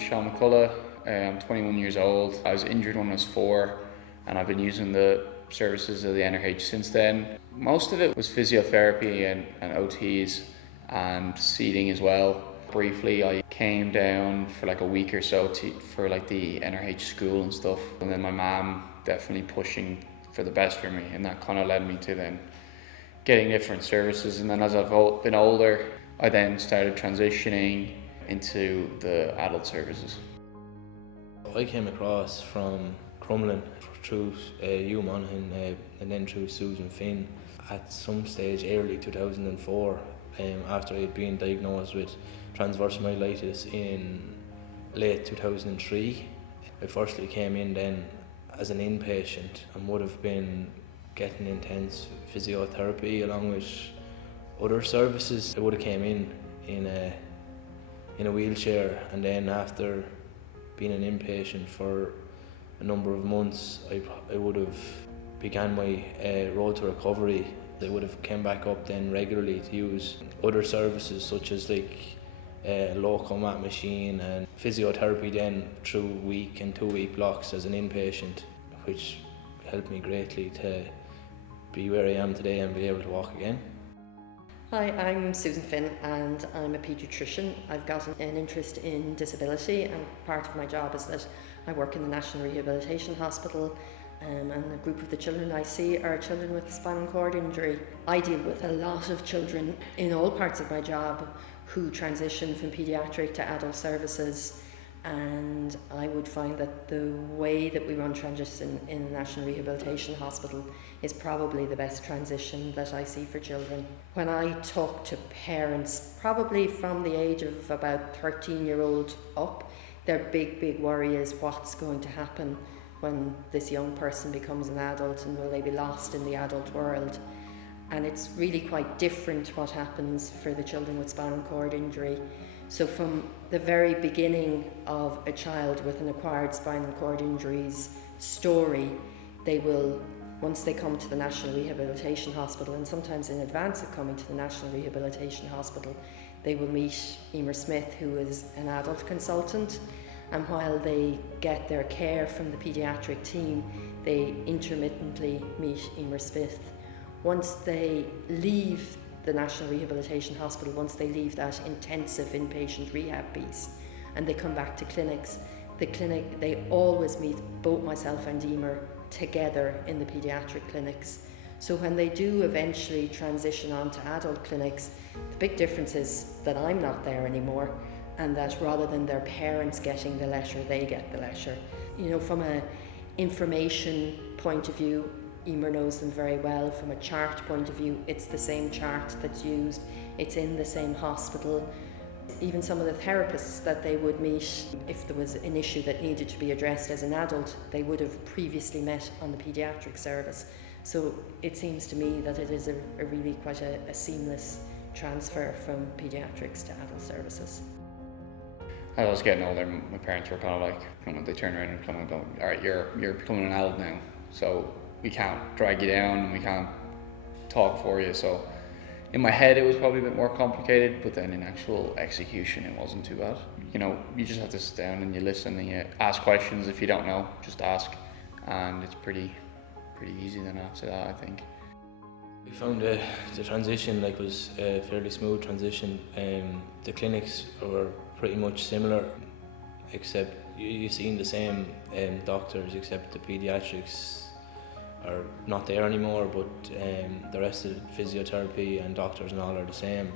is Sean McCullough. I'm 21 years old. I was injured when I was 4 and I've been using the services of the NRH since then. Most of it was physiotherapy and OTs and seating as well. Briefly, I came down for like a week or so for like the NRH school and stuff, and then my mum definitely pushing for the best for me, and that kind of led me to then getting different services. And then as I've been older, I then started transitioning into the adult services. I came across from Crumlin through Hugh Monaghan and then through Susan Finn at some stage early 2004, after I had been diagnosed with transverse myelitis in late 2003. I firstly came in then as an inpatient and would have been getting intense physiotherapy along with other services. I would have came in a wheelchair, and then after being an inpatient for a number of months, I would have began my road to recovery. I would have came back up then regularly to use other services such as like local mat machine and physiotherapy then through week and 2 week blocks as an inpatient, which helped me greatly to be where I am today and be able to walk again. Hi, I'm Susan Finn and I'm a paediatrician. I've got an interest in disability, and part of my job is that I work in the National Rehabilitation Hospital, and the group of the children I see are children with spinal cord injury. I deal with a lot of children in all parts of my job who transition from paediatric to adult services, and I would find that the way that we run transition in the National Rehabilitation Hospital is probably the best transition that I see for children. When I talk to parents, probably from the age of about 13-year-old up, their big worry is what's going to happen when this young person becomes an adult, and will they be lost in the adult world. And it's really quite different what happens for the children with spinal cord injury. So from the very beginning of a child with an acquired spinal cord injuries story, they will, once they come to the National Rehabilitation Hospital, and sometimes in advance of coming to the National Rehabilitation Hospital, they will meet Emer Smith, who is an adult consultant. And while they get their care from the paediatric team, they intermittently meet Emer Smith. Once they leave the National Rehabilitation Hospital, once they leave that intensive inpatient rehab piece and they come back to clinics, they always meet both myself and Emer together in the paediatric clinics. So when they do eventually transition on to adult clinics, the big difference is that I'm not there anymore, and that rather than their parents getting the letter, they get the letter. You know, from an information point of view, Emer knows them very well. From a chart point of view, it's the same chart that's used, it's in the same hospital. Even some of the therapists that they would meet, if there was an issue that needed to be addressed as an adult, they would have previously met on the paediatric service. So it seems to me that it is a really quite a seamless transfer from paediatrics to adult services. As I was getting older, my parents were kind of like, they turned around and kind of go, all right, you're becoming an adult now, so we can't drag you down and we can't talk for you. So in my head it was probably a bit more complicated, but then in actual execution it wasn't too bad. You know, you just have to sit down and you listen and you ask questions. If you don't know, just ask, and it's pretty easy then after that, I think. We found the transition was a fairly smooth transition. The clinics were pretty much similar, except you've seen the same doctors, except the paediatrics are not there anymore, but the rest of the physiotherapy and doctors and all are the same.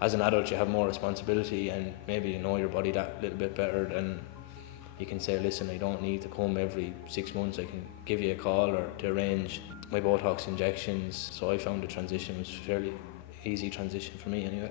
As an adult you have more responsibility, and maybe you know your body that little bit better, and you can say, listen, I don't need to come every 6 months, I can give you a call or to arrange my Botox injections. So I found the transition was a fairly easy transition for me anyway.